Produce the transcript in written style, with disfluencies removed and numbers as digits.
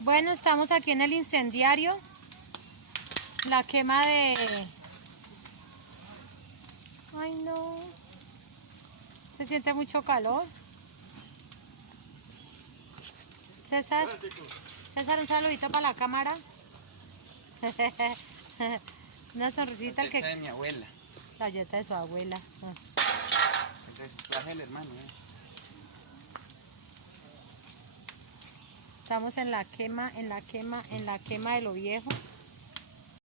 Bueno, estamos aquí en el incendiario. La quema de... Ay, no. Se siente mucho calor. César, un saludito para la cámara. Una sonrisita al que... La de mi abuela. La galleta de su abuela. Entonces, traje el hermano, Estamos en la quema de lo viejo.